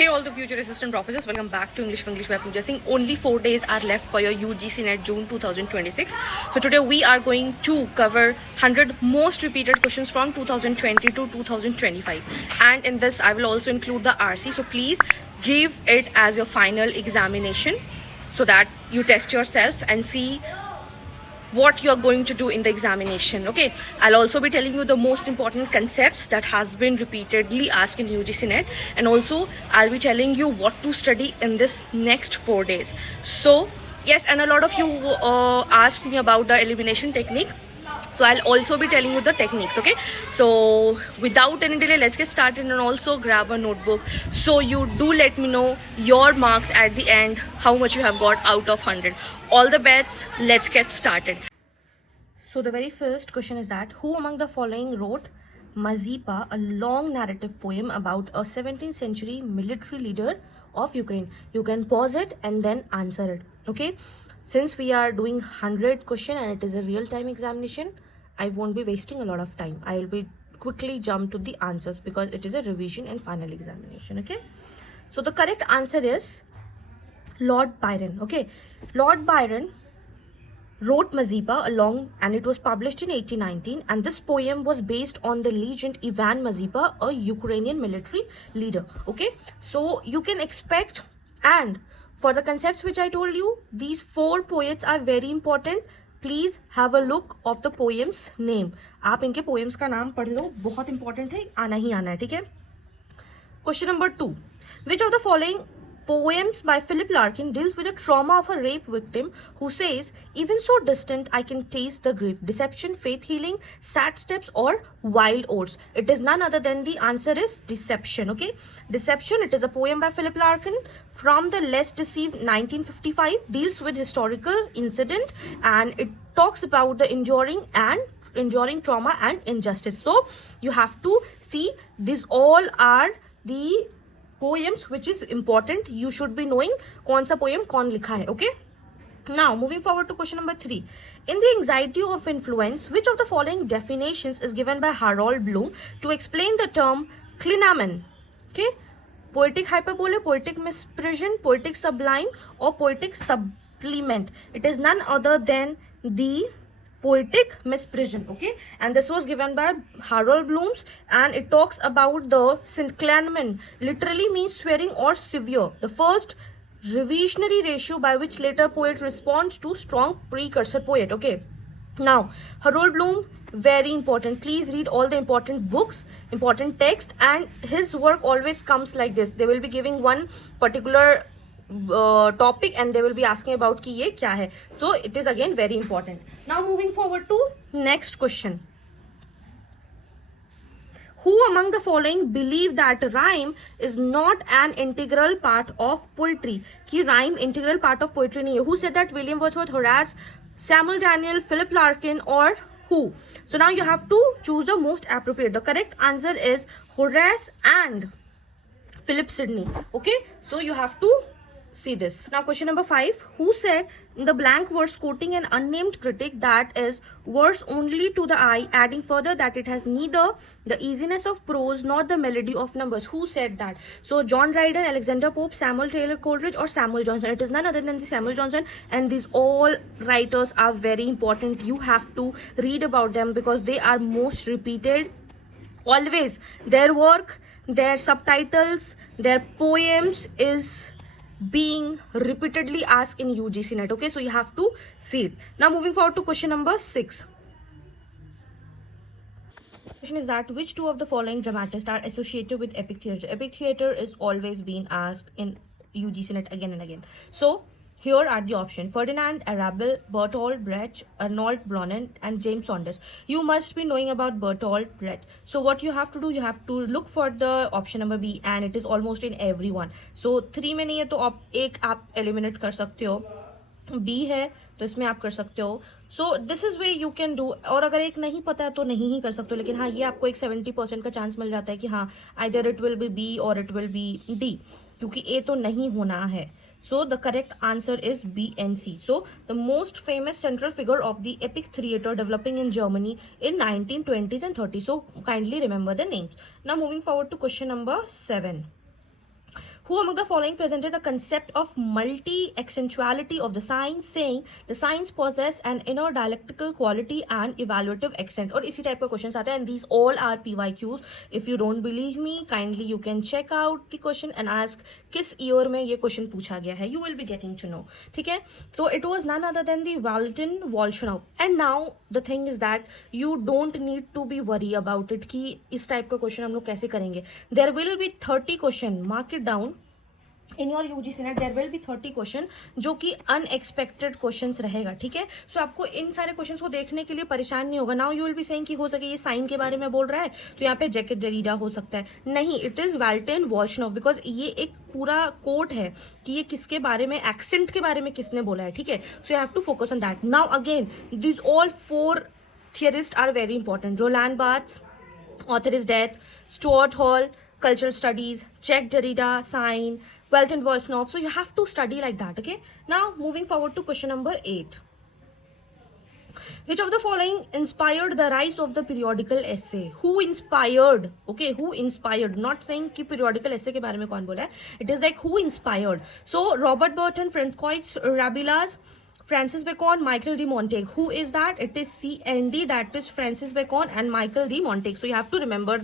Hey all the future assistant professors, welcome back to English for English by Pooja Singh. Only 4 days are left for your UGC NET June 2026. So today we are going to cover 100 most repeated questions from 2020 to 2025. And in this I will also include the RC. So please give it as your final examination so that you test yourself and see what you're going to do in the examination. Okay, I'll also be telling you the most important concepts that has been repeatedly asked in UGC NET, and also I'll be telling you what to study in this next 4 days. So yes, and a lot of you asked me about the elimination technique, so I'll also be telling you the techniques. Okay, so without any delay, let's get started, and also grab a notebook so you do let me know your marks at the end, how much you have got out of 100. All the bets, let's get started. So the very first question is that who among the following wrote Mazepa, a long narrative poem about a 17th century military leader of Ukraine? You can pause it and then answer it. Okay, since we are doing 100 question and it is a real-time examination, I won't be wasting a lot of time. I will be quickly jump to the answers because it is a revision and final examination. Okay, so the correct answer is Lord Byron. Okay, Lord Byron wrote Mazepa along, and it was published in 1819, and this poem was based on the legend Ivan Mazepa, a Ukrainian military leader. Okay, so you can expect, and for the concepts which I told you, these 4 poets are very important. Please have a look of the poem's name. आप इनके poems का नाम पढ़ लो, बहुत important है, आना ही आना है, ठीक है? Question number 2. Which of the following poems by Philip Larkin deals with the trauma of a rape victim who says, even so distant I can taste the grief? Deception, Faith Healing, Sad Steps, or Wild Oats? It is none other than the answer is Deception. Okay, Deception, it is a poem by Philip Larkin from the Less Deceived 1955, deals with historical incident, and it talks about the enduring trauma and injustice. So you have to see these all are the poems which is important. You should be knowing कौन सा poem कौन लिखा है. Okay, now moving forward to question number 3. In the Anxiety of Influence, which of the following definitions is given by Harold Bloom to explain the term clinamen? Okay, poetic hyperbole, poetic misprision, poetic sublime, or poetic supplement? It is none other than the poetic misprision. Okay, and this was given by Harold Blooms, and it talks about the synclamen, literally means swearing or severe, the first revisionary ratio by which later poet responds to strong precursor poet. Okay, now Harold Bloom, very important. Please read all the important books, important text, and his work always comes like this. They will be giving one particular topic and they will be asking about ki ye kya hai. So it is again very important. Now moving forward to next question. Who among the following believe that rhyme is not an integral part of poetry? Ki rhyme integral part of poetry nahi hai. Who said that? William Wordsworth, Horace, Samuel Daniel, Philip Larkin, or who? So now you have to choose the most appropriate. The correct answer is Horace and Philip Sidney. Okay, so you have to see this. Now question number 5. Who said in the blank verse quoting an unnamed critic that is verse only to the eye, adding further that it has neither the easiness of prose nor the melody of numbers? Who said that? So John Dryden, Alexander Pope, Samuel Taylor Coleridge, or Samuel Johnson? It is none other than the Samuel Johnson, and these all writers are very important. You have to read about them because they are most repeated. Always their work, their subtitles, their poems is being repeatedly asked in UGC NET. Okay, so you have to see it. Now moving forward to question number 6. Question is that which 2 of the following dramatists are associated with epic theater? Epic theater is always being asked in UGC NET again and again. So here are the options: Ferdinand Arabel, Bertolt Brecht, Arnold Blonen, and James Saunders. You must be knowing about Bertolt Brecht. So what you have to do, you have to look for the option number B, and it is almost in everyone. So 3 में नहीं है तो आप एक आप eliminate कर सकते हो, B है तो इसमें आप कर सकते हो. So this is way you can do. और अगर एक नहीं पता है तो नहीं ही कर सकते हो, लेकिन हाँ ये आपको एक 70% का चांस मिल जाता है कि हाँ either it will be B or it will be D, क्योंकि A तो नहीं होना है. So the correct answer is B and C. So the most famous central figure of the epic theater developing in Germany in 1920s and 30s. So kindly remember the names. Now moving forward to question number 7. Who among the following presented the concept of multi-accentuality of the signs, saying the signs possess an inner dialectical quality and evaluative accent? और इसी type का question आते हैं, and these all are PYQs. If you don't believe me, kindly you can check out the question and ask किस year में ये question पूछा गया है. You will be getting to know. ठीक है, so it was none other than the Valentin Volchanov. And now the thing is that you don't need to be worry about it कि इस type का question हम लोग कैसे करेंगे. There will be 30 question, mark it down. In your UGC NET there will be 30 question जो कि unexpected questions रहेगा. ठीक है, सो आपको इन सारे क्वेश्चंस को देखने के लिए परेशान नहीं होगा. Now you will be saying कि हो सके ये साइन के बारे में बोल रहा है तो यहाँ पे जैकेट जरीडा हो सकता है. नहीं, इट इज वाल्टेन वॉल्शनोव, बिकॉज ये एक पूरा कोट है कि ये किसके बारे में, एक्सेंट के बारे में किसने बोला है. ठीक है, so you have to focus on that. Now again this all 4 theorist are very important. Roland Barthes, author is death, Stuart Hall, cultural studies, Jack Derrida, sign, Valentin Volchanov. So you have to study like that. Okay, now moving forward to question number 8. Which of the following inspired the rise of the periodical essay? Who inspired? Okay, who inspired? Not saying कि periodical essay के बारे में कौन बोला है. It is like who inspired. So Robert Burton, Francois Rabelais, Francis Bacon, Michael de Montaigne. Who is that? It is CND, that is Francis Bacon and Michael de Montaigne. So you have to remember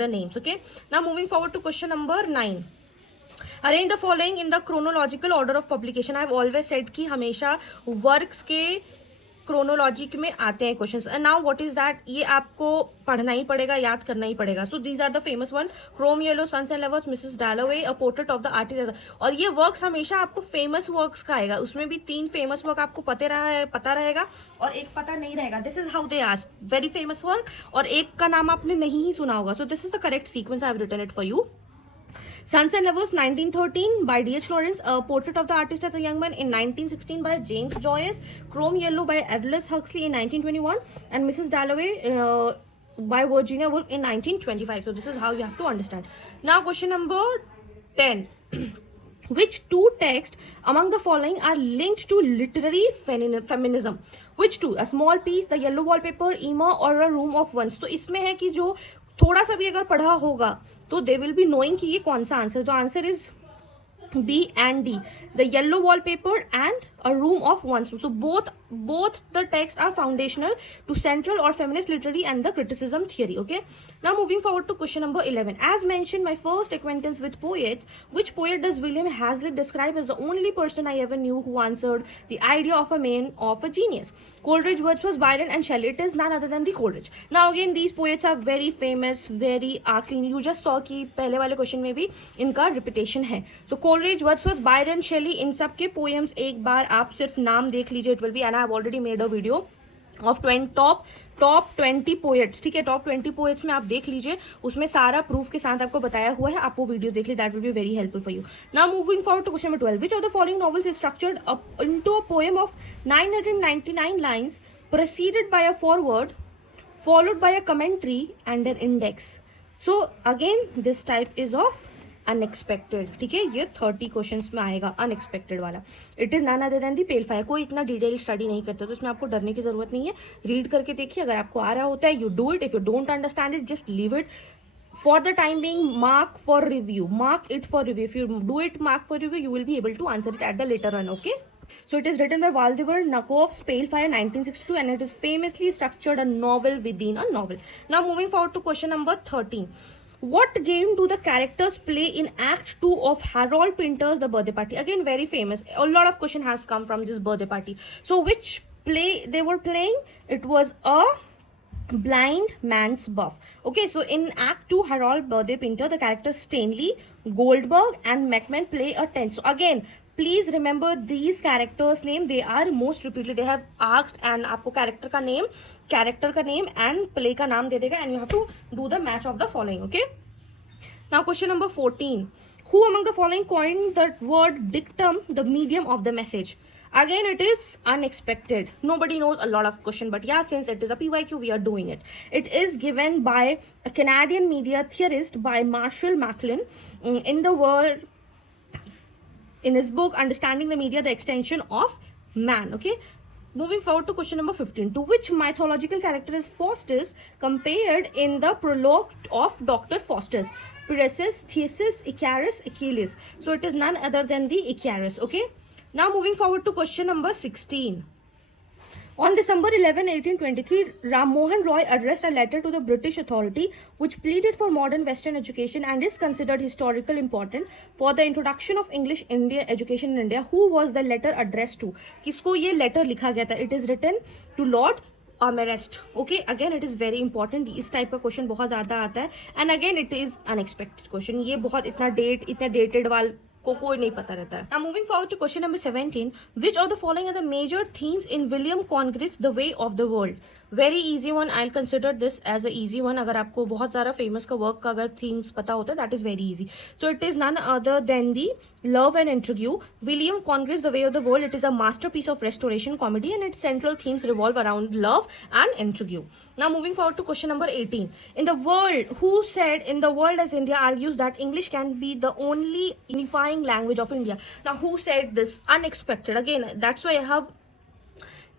the names. Okay, now moving forward to question number 9. Arrange the following in the chronological order of publication. I have always said कि हमेशा works के chronology में आते हैं questions. Now what is that, ये आपको पढ़ना ही पड़ेगा, याद करना ही पड़ेगा. So these are the famous one: Crome Yellow, Sons and Lovers, Mrs Dalloway, a Portrait of the Artist. और ये वर्क्स हमेशा आपको फेमस वर्क्स का आएगा. उसमें भी 3 फेमस वर्क आपको पता रहेगा और एक पता नहीं रहेगा. This is how they ask. Very famous work और एक का नाम आपने नहीं ही सुना होगा. So this is the correct sequence. I have written it for you. Sons and Lovers 1913 by D.H. Lawrence, A Portrait of the Artist as a Young Man in 1916 by James Joyce, Chrome Yellow by Aldous Huxley in 1921, and Mrs. Dalloway by Virginia Woolf in 1925. So this is how you have to understand. Now question number 10. Which 2 texts among the following are linked to literary feminism? Which 2? A Small Piece, The Yellow Wallpaper, Emma, or A Room of Once. तो इसमें है कि जो थोड़ा सा भी अगर पढ़ा होगा तो दे विल बी नोइंग कि ये कौन सा आंसर. तो answer is B and D, The Yellow Wallpaper and A Room of Once. So both the texts are foundational to central or feminist literary and the criticism theory. Okay, now moving forward to question number 11. As mentioned, my first acquaintance with poets, which poet does William Hazlitt describe as the only person I ever knew who answered the idea of a man of a genius? Coleridge, Wordsworth, Byron and Shelley. It is none other than the Coleridge. Now again these poets are very famous, very clean. You just saw कि पहले वाले question में भी इनका repetition है. So Coleridge, Wordsworth, Byron, Shelley, इन सब के poems एक बार आप सिर्फ नाम देख लीजिए. It will be, and I have already made a video of top 20 poets. ठीक है, टॉप 20 पोएट्स में आप देख लीजिए, उसमें सारा प्रूफ के साथ आपको बताया हुआ है. आप वो वीडियो देख लीजिए, that will be very helpful for you. Now moving forward to question number 12. Which of the following novels is structured into a poem of 999 lines preceded by a foreword followed by a commentary and an index? So again this type is of unexpected. ठीक है, ये 30 questions में आएगा unexpected वाला. It is none other than the Pale Fire. कोई इतना detail study नहीं करता तो इसमें आपको डरने की जरूरत नहीं है. रीड करके देखिए, अगर आपको आ रहा होता है you do it. If you don't understand it just leave it for the time being. Mark for review, mark it for review. If you do it mark for review, you will be able to answer it at the later on. Okay, so it is written by Valdemar Nabokov's Pale Fire 1962 and it is famously structured a novel within a novel. Now moving forward to question number 13. What game do the characters play in Act 2 of Harold Pinter's The Birthday Party? Again very famous. A lot of question has come from this birthday party. So which play they were playing? It was a blind man's buff. Okay, so in Act 2 Harold Birthday Pinter, the characters Stanley, Goldberg and Macman play a tense. So again please remember these characters name. They are most repeatedly they have asked and आपको character का name and play का नाम दे देगा and you have to do the match of the following. Okay, now question number 14. Who among the following coined the word dictum, the medium of the message? Again it is unexpected. Nobody knows a lot of question, but yeah, since it is a PYQ we are doing it. It is given by a Canadian media theorist by Marshall McLuhan in the world in his book Understanding the Media, the Extension of Man. Okay, moving forward to question number 15. To which mythological character is Faustus compared in the prologue of Dr. Faustus? Perseus, Theseus, Icarus, Achilles. So it is none other than the Icarus. Okay. Now moving forward to question number 16. On December 11, 1823, Ram Mohan Roy addressed a letter to the British authority which pleaded for modern Western education and is considered historically important for the introduction of English India education in India. Who was the letter addressed to? किसको ये letter लिखा गया था? It is written to Lord Amherst. Okay, again it is very important. इस type का question बहुत ज़्यादा आता है and again it is unexpected question. ये बहुत इतना dated वाल को कोई नहीं पता रहता है. Now moving forward to question number 17, which of the following are the major themes in William Congreve's The Way of the World? Very easy one. I'll consider this as a easy one. अगर आपको बहुत सारा famous का work का अगर themes पता होता है, that is very easy. So it is none other than the Love and Intrigue. William Congreve's The Way of the World. It is a masterpiece of restoration comedy and its central themes revolve around love and intrigue. Now moving forward to question number 18. In the world, who said in the world as India argues that English can be the only unifying language of India? Now who said this? Unexpected. Again, that's why I have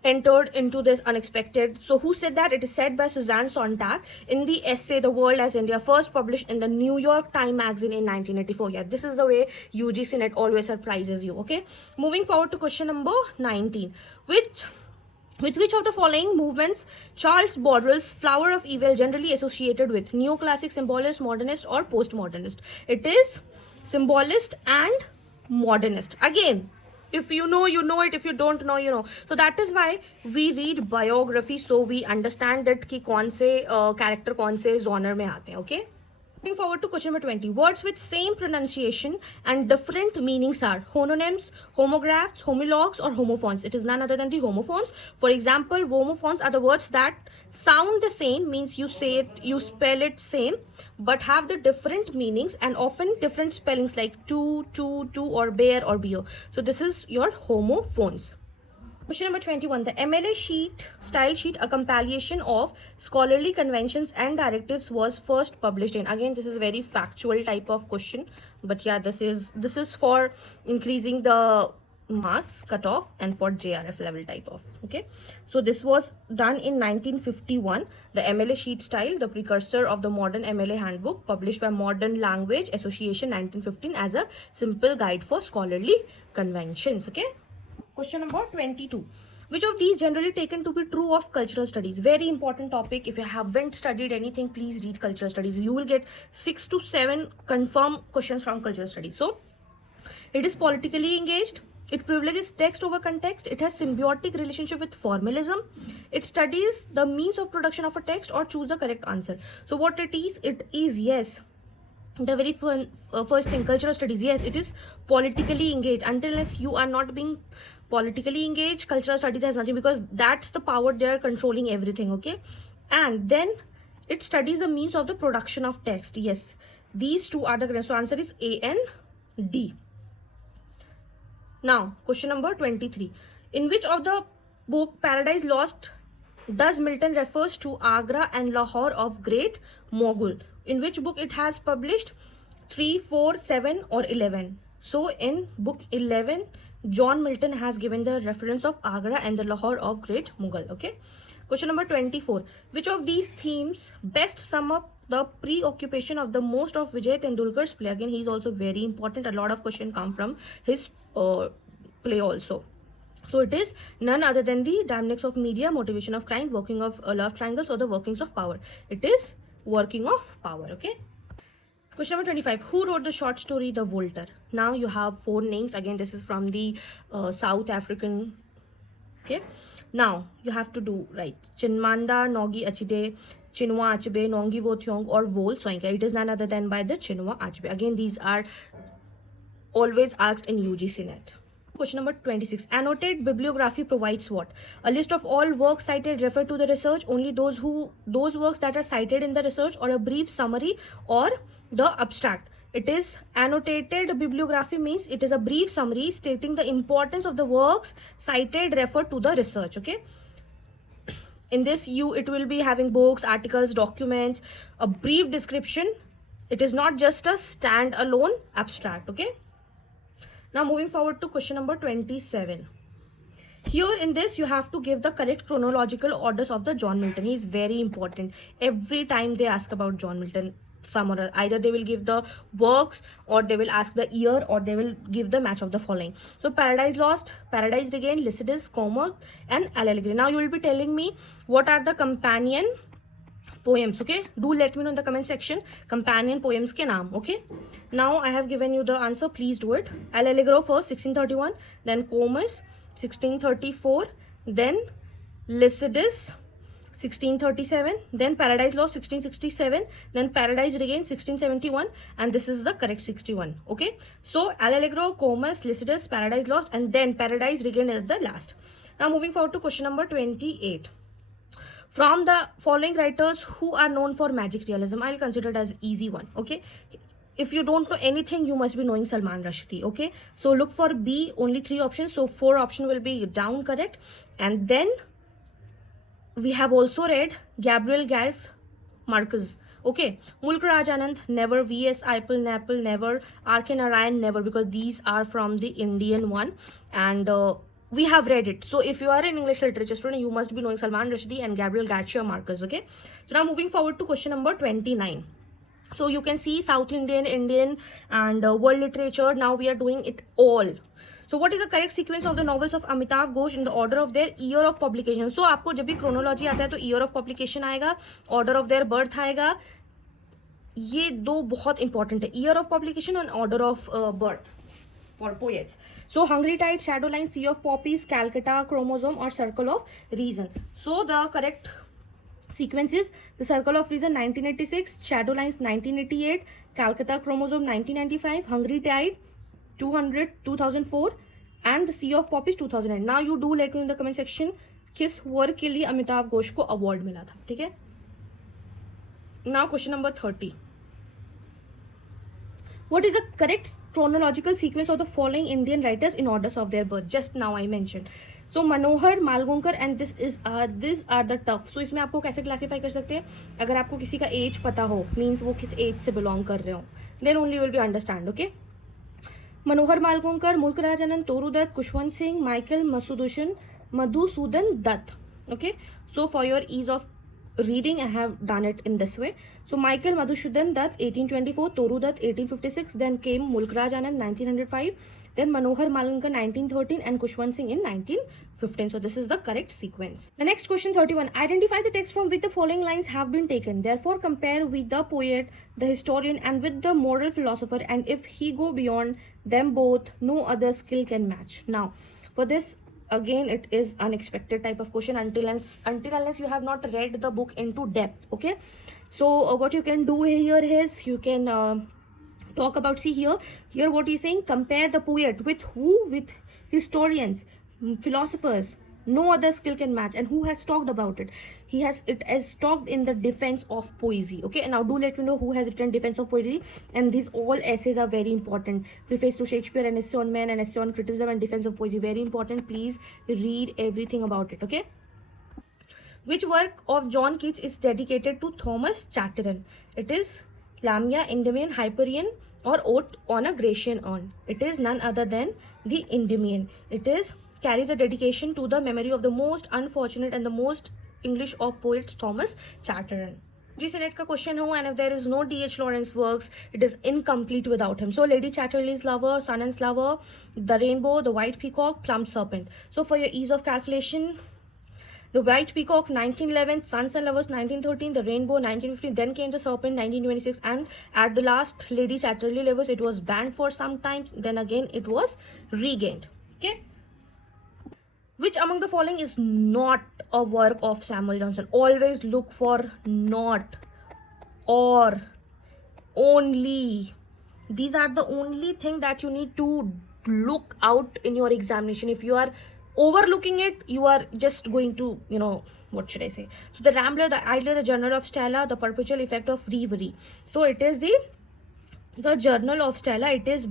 entered into this unexpected. So who said that? It is said by Suzanne Sontag in the essay The World as India, first published in the New York Times magazine in 1984. Yeah, this is the way UGC Net always surprises you. Okay, moving forward to question number 19. With which of the following movements Charles Baudrillard's Flower of Evil generally associated with? Neoclassic, Symbolist, Modernist or Postmodernist? It is Symbolist and Modernist. Again, if you know, you know it. If you don't know, you know. So that is why we read biography, so we understand that कि कौन से character कौन से genre में आते हैं. Okay. Moving forward to question number 20. Words with same pronunciation and different meanings are homonyms, homographs, homologs or homophones. It is none other than the homophones. For example, homophones are the words that sound the same, means you say it, you spell it same, but have the different meanings and often different spellings like to, or bear or beer. So this is your homophones. Question number 21. The MLA style sheet, a compilation of scholarly conventions and directives, was first published in. Again, this is a very factual type of question, but yeah, this is for increasing the marks cutoff and for JRF level type of. Okay, so this was done in 1951. The MLA sheet style, the precursor of the modern MLA handbook, published by Modern Language Association 1915 as a simple guide for scholarly conventions. Okay. Question number 22. Which of these generally taken to be true of cultural studies? Very important topic. If you haven't studied anything, please read cultural studies. You will get 6 to 7 confirmed questions from cultural studies. So, it is politically engaged. It privileges text over context. It has symbiotic relationship with formalism. It studies the means of production of a text or choose the correct answer. So, what it is yes. The very first thing, cultural studies, yes, it is politically engaged. Unless you are not being politically engaged, cultural studies has nothing, because that's the power they are controlling everything. Okay, and then it studies the means of the production of text. Yes, these two are the correct. So answer is A and D. Now question number 23. In which of the book Paradise Lost does Milton refers to Agra and Lahore of Great Mughal? In which book it has published? 3, 4, 7 or 11? So in book 11, John Milton has given the reference of Agra and the Lahore of Great Mughal. Okay. Question number 24. Which of these themes best sum up the preoccupation of the most of Vijay Tendulkar's play? Again, he is also very important. A lot of questions come from his play also. So it is none other than the dynamics of media, motivation of crime, working of love triangles, or the workings of power. It is working of power. Okay. Question number 25. Who wrote the short story The Voltaire? Now you have 4 names. Again, this is from the South African. Okay. Now you have to do right. Chinmanda Ngozi Achebe, Chinua Achebe, Nongi Wothyong, or Vol Soyinka. It is none other than by the Chinua Achebe. Again, these are always asked in UGC Net. Question number 26. Annotated bibliography provides what? A list of all works cited refer to the research, only those works that are cited in the research, or a brief summary, or the abstract. It is annotated bibliography means it is a brief summary stating the importance of the works cited referred to the research. Okay. In this it will be having books, articles, documents, a brief description. It is not just a stand-alone abstract. Okay. Now moving forward to question number 27. Here in this you have to give the correct chronological orders of the John Milton. He is very important. Every time they ask about John Milton, some or either they will give the works, or they will ask the year, or they will give the match of the following. So Paradise Lost, Paradise Regained, Lycidas, Comus, and Allegory. Now you will be telling me what are the companion poems. Okay, do let me know in the comment section companion poems ke naam. Okay, now I have given you the answer, please do it. Allegro first 1631, then Comus 1634, then Lycidas 1637, then Paradise Lost 1667, then Paradise Regained 1671, and this is the correct 61. Okay, so Allegro, Comus, Lycidas, Paradise Lost, and then Paradise Regained is the last. Now moving forward to question number 28. From the following writers, who are known for magic realism? I'll consider it as easy one. Okay, if you don't know anything, you must be knowing Salman Rushdie. Okay, so look for B, only 3 options, so 4 option will be down correct. And then we have also read Gabriel Garcia Marquez. Okay, Mulk Raj Anand, never. V.S. Aipel, Napel, never. R.K. Narayan, never, because these are from the Indian one, and we have read it. So if you are an English literature student, you must be knowing Salman Rushdie and Gabriel Garcia Marquez. Okay, so now moving forward to question number 29. So you can see South Indian, Indian, and world literature. Now we are doing it all. So what is the correct sequence of the novels of Amitav Ghosh in the order of their year of publication? So आपको जब भी chronology आता है तो year of publication आएगा, order of their birth आएगा. ये दो बहुत important है, year of publication and order of birth for poets. So Hungry Tide, Shadow Line, Sea of Poppies, Calcutta, Chromosome, or Circle of Reason. So the correct sequence is the Circle of Reason 1986, Shadow Lines 1988, Calcutta Chromosome 1995, Hungry Tide 200 2004, and the Sea of Poppies 2009. Now you do let me know in the comment section किस work के लिए अमिताभ घोष को award मिला था. ठीक है, now question number 30. What is the correct chronological sequence of the following Indian writers in orders of their birth? Just now I mentioned. So Manohar, Malgonkar, and these are the tough. So इसमें आपको कैसे classify कर सकते हैं? अगर आपको किसी का एज पता हो, मीन्स वो किस एज से बिलोंग कर रहे हो, then only you will be understand. Okay, Manohar Malgonkar, Mulk Raj Anand, Toru Dutt, Khushwant Singh, Michael Madhusudan Dutt. Okay, so for your ease of reading, I have done it in this way. So Michael Madhusudan Dutt 1824, Toru Dutt 1856, then came Mulk Raj Anand 1905, then Manohar Malgankar 1913, and Kushwant Singh in 1915. So this is the correct sequence. The next question 31. Identify the text from which the following lines have been taken. Therefore compare with the poet, the historian, and with the moral philosopher, and if he go beyond them both, no other skill can match. Now for this, again it is unexpected type of question until unless you have not read the book into depth. Okay, so what you can do here is you can talk about, see here what he's saying, compare the poet with who? With historians, philosophers. No other skill can match. And who has talked about it? It has talked in the defense of poesy. Okay, and now do let me know who has written defense of poesy. And these all essays are very important. Preface to Shakespeare, an essay on man, an essay on criticism, and defense of poesy. Very important. Please read everything about it. Okay. Which work of John Keats is dedicated to Thomas Chatterton? It is Lamia, Endymion, Hyperion, or Ode on a Grecian Urn. It is none other than the Endymion. It is carries a dedication to the memory of the most unfortunate and the most English of poets, Thomas Chatterton. G select ka question ho, and if there is no D.H. Lawrence works, it is incomplete without him. So Lady Chatterley's Lover, Sonnen's Lover, The Rainbow, The White Peacock, Plum Serpent. So for your ease of calculation, The White Peacock 1911, Sons and Lovers 1913, The Rainbow 1915, then came The Serpent 1926, and at the last Lady Chatterley Lovers, it was banned for some time, then again it was regained. Okay. Which among the following is not a work of Samuel Johnson? Always look for not, or, only. These are the only thing that you need to look out in your examination. If you are overlooking it, you are just going to, what should I say? So The Rambler, The Idler, The Journal of Stella, The Perpetual Effect of Reverie. So it is the Journal of Stella. It is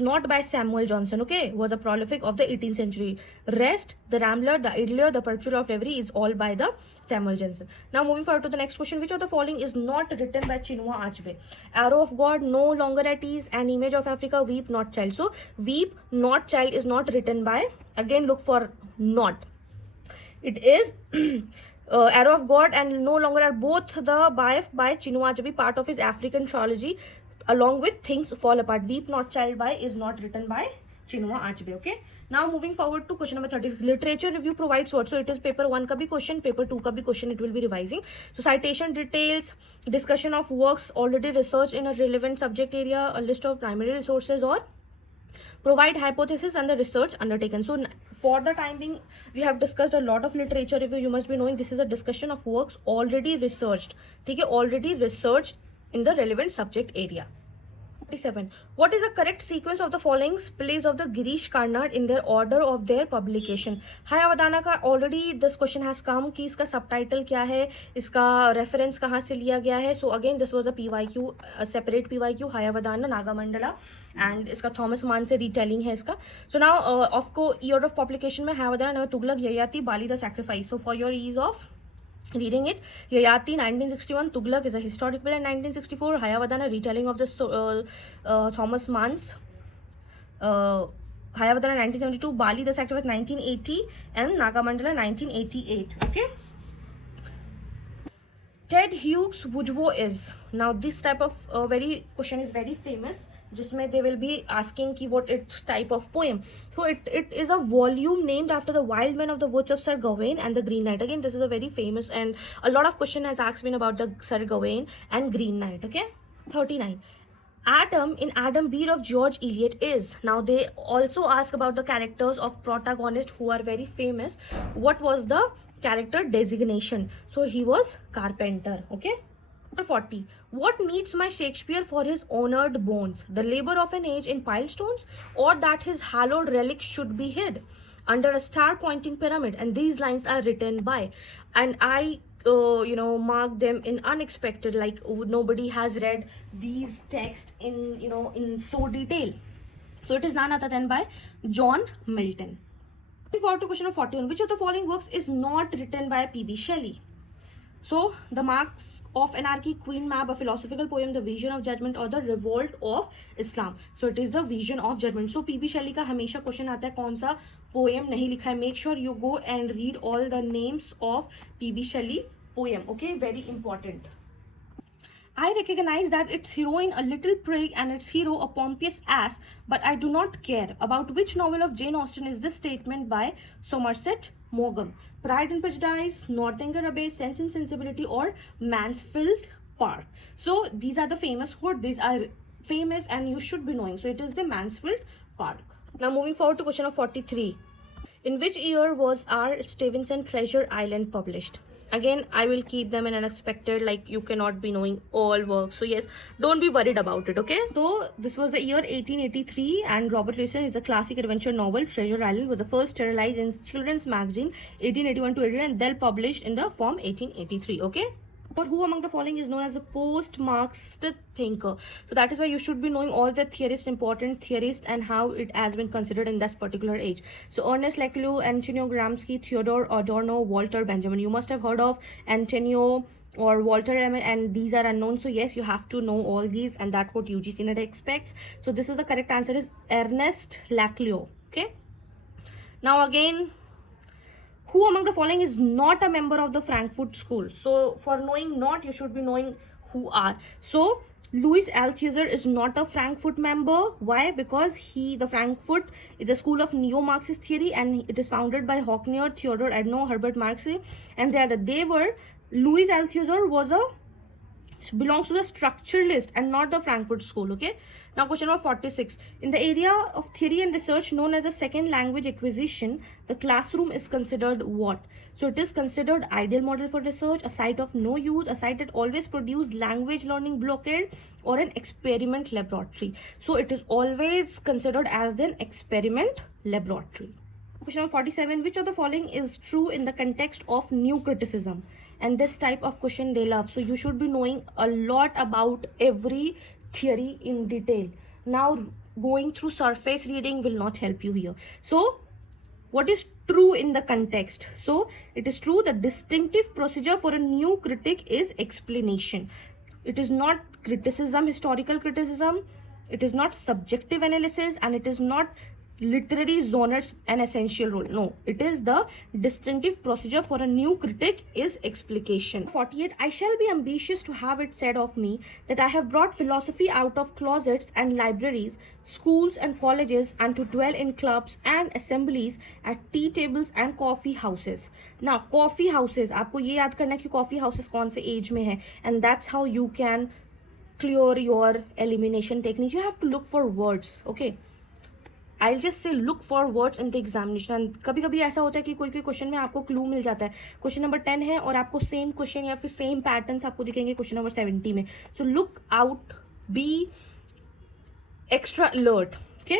not by Samuel Johnson. Okay, was a prolific of the 18th century. Rest, The Rambler, The Idler, The Perpetual of Reverie is all by the Samuel Johnson. Now moving forward to the next question. Which of the following is not written by Chinua Achebe? Arrow of God, No Longer at Ease, An Image of Africa, Weep Not Child. So Weep Not Child is not written by, again look for not. It is Arrow of God and No Longer Are both the by Chinua Achebe, part of his African trilogy, along with Things Fall Apart. Weep Not Child by is not written by Chinua Achebe. Okay. Now moving forward to question number 30. Literature review provides what? So it is paper 1 ka bhi question, paper 2 ka bhi question it will be revising. So citation details, discussion of works already researched in a relevant subject area, a list of primary resources, or provide hypothesis and the research undertaken. So for the time being, we have discussed a lot of literature review. You must be knowing this is a discussion of works already researched. Okay, already researched in the relevant subject area. 47. What is the correct sequence of the following plays of the Girish Karnad in their order of their publication? Hayavadana का already this question has come कि इसका subtitle क्या है, इसका reference कहाँ से लिया गया है. So again this was a PYQ, a separate PYQ. Hayavadana, Nagamandala, and इसका Thomas Mann से retelling है इसका. So now of को year of publication में Hayavadana, Tughlaq, Yayati, Bali the Sacrifice. So for your ease of reading it, Yayati 1961, Tughlaq is a historic play in 1964, Hayavadana retelling of the Thomas Mann's, Hayavadana 1972, Bali the Sacrifice 1980, and Nagamandala 1988. Okay. Ted Hughes Woodrow is, now this type of very question is very famous, जिसमें they will be asking कि what its type of poem. So it is a volume named after the wild men of the woods of Sir Gawain and the Green Knight. Again, this is a very famous, and a lot of question has asked me about the Sir Gawain and Green Knight. Okay. 39. Adam in Adam Bede of George Eliot is. Now they also ask about the characters of protagonists who are very famous. What was the character designation? So he was carpenter. Okay. 40. What needs my Shakespeare for his honored bones? The labor of an age in piled stones, or that his hallowed relics should be hid under a star-pointing pyramid? And these lines are written by, and I mark them in unexpected, like nobody has read these texts in in so detail. So it is none other than by John Milton. Moving forward to question of 41. Which of the following works is not written by P.B. Shelley? So the Marks of Anarchy, Queen Mab, a philosophical poem, The Vision of Judgment, or The Revolt of Islam. So it is The Vision of Judgment. So P.B. Shelley का हमेशा question आता है कौन सा poem नहीं लिखा है. Make sure you go and read all the names of P.B. Shelley poem. Okay, very important. I recognize that its heroine a little prig and its hero a pompous ass, but I do not care. About which novel of Jane Austen is this statement by Somerset Maugham? Pride and Prejudice, Northanger Abbey, Sense and Sensibility, or Mansfield Park? So these are the famous quotes. These are famous and you should be knowing. So it is the Mansfield Park. Now moving forward to question of 43. In which year was R. Stevenson Treasure Island published? Again, I will keep them in unexpected, like you cannot be knowing all works. So yes, don't be worried about it, okay? So this was the year 1883 and Robert Lewis is a classic adventure novel. Treasure Island was the first sterilized in children's magazine 1881 to 89 and then published in the form 1883, okay? Or who among the following is known as a post-Marxist thinker? So that is why you should be knowing all the theorists, important theorists, and how it has been considered in this particular age. So Ernest Laclau, Antonio Gramsci, Theodore Adorno, Walter Benjamin. You must have heard of Antonio or Walter, and these are unknown. So yes, you have to know all these, and that's what UGC NET expects. So this is the correct answer is Ernest Laclau. Okay. Now again, who among the following is not a member of the Frankfurt School? So for knowing not, you should be knowing who are. So Louis Althusser is not a Frankfurt member. Why? Because the Frankfurt is a school of neo-Marxist theory and it is founded by Hockney, Theodor Adorno, Herbert Marx, and Louis Althusser belongs to the structuralist and not the Frankfurt School. Okay. Now question number 46. In the area of theory and research known as a second language acquisition, the classroom is considered what? So it is considered ideal model for research, a site of no use, a site that always produces language learning blockade, or an experiment laboratory. So it is always considered as an experiment laboratory. Question number 47. Which of the following is true in the context of new criticism? And this type of question they love. So you should be knowing a lot about every theory in detail. Now going through surface reading will not help you here. So what is true in the context? So it is true the distinctive procedure for a new critic is explanation. It is not criticism, historical criticism. It is not subjective analysis, and it is not literary genres an essential role? No, it is the distinctive procedure for a new critic is explication. 48. I shall be ambitious to have it said of me that I have brought philosophy out of closets and libraries, schools and colleges, and to dwell in clubs and assemblies, at tea tables and coffee houses. Now, coffee houses, आपको ये याद करना है कि coffee houses कौन से age में है, and that's how you can clear your elimination technique. You have to look for words, okay? I'll just say look for words in the examination. And कभी कभी ऐसा होता है कि कोई कोई क्वेश्चन में आपको क्लू मिल जाता है. क्वेश्चन नंबर 10 है और आपको सेम क्वेश्चन या फिर सेम पैटर्न्स आपको दिखेंगे क्वेश्चन नंबर 70 में. So look out, be extra alert. Okay,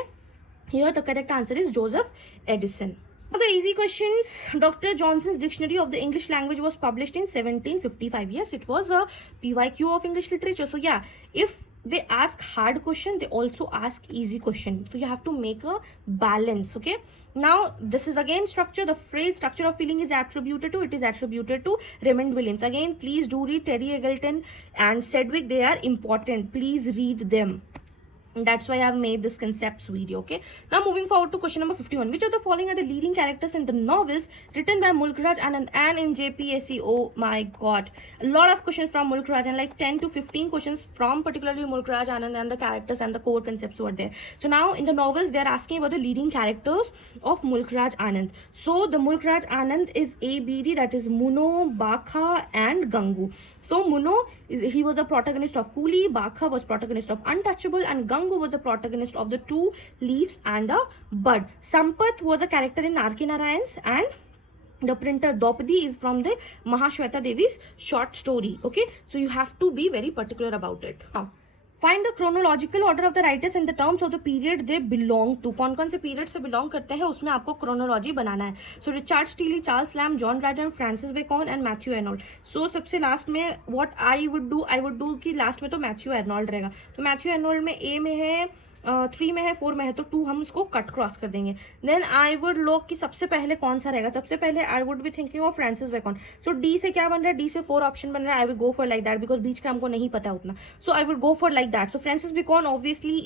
here the correct answer is Joseph Edison. For the easy questions, Dr. Johnson's Dictionary of the English Language was published in 1755. Yes, it was a PYQ of English literature. So yeah, if they ask hard question, they also ask easy question. So you have to make a balance. Okay, now this is again structure. The phrase structure of feeling is attributed to, it is attributed to Raymond Williams. Again, please do read Terry Eagleton and Sedgwick. They are important. Please read them. That's why I have made this concepts video. Okay, now moving forward to question number 51. Which of the following are the leading characters in the novels written by Mulk Raj Anand and in JPSC? Oh my god, a lot of questions from Mulk Raj and like 10 to 15 questions from particularly Mulk Raj Anand, and the characters and the core concepts were there. So now in the novels they are asking about the leading characters of Mulk Raj Anand. So the Mulk Raj Anand is ABD, that is Muno, Bakha and Gangu. So Muno he was the protagonist of Coolie, Bakha was protagonist of Untouchable, and Gangu was the protagonist of the Two Leaves and a Bud. Sampath was a character in R.K. Narayan's, and the printer Dopadi is from the Mahashweta Devi's short story. Okay, so you have to be very particular about it. Now, find the chronological order of the writers in the terms of the period they belong to. कौन कौन से period से belong करते हैं उसमें आपको chronology बनाना है. So Richard Steele, Charles Lamb, John Dryden, Francis Bacon and Matthew Arnold. So सबसे लास्ट में व्हाट आई वुड डू कि लास्ट में तो मैथ्यू एर्नोल्ड रहेगा. तो मैथ्यू एर्नोल्ड में ए में है, 3 में है, 4 में है, तो 2 हम इसको कट क्रॉस कर देंगे. देन आई वुड लुक कि सबसे पहले कौन सा रहेगा. सबसे पहले I would be thinking of Francis Bacon. So D से क्या बन रहा है, डी से 4 ऑप्शन बन रहा है. I will go for like that because बीच का हमको नहीं पता उतना. So I would go for like that. So Francis Bacon obviously